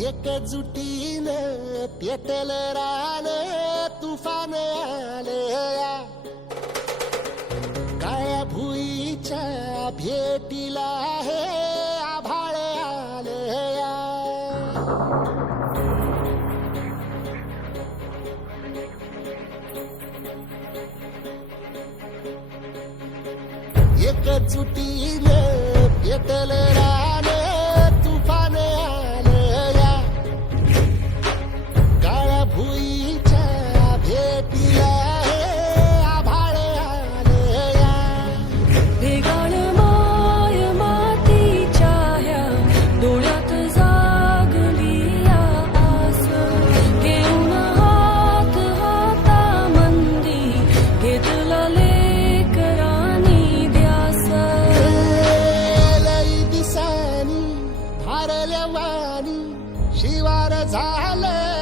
एकजुटीने पेटल रान तुफान आले काळ्या भुईच्या भेटीला हे आभाळ आले या. एकजुटीने पेटल रान शिवार झाले.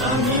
రామ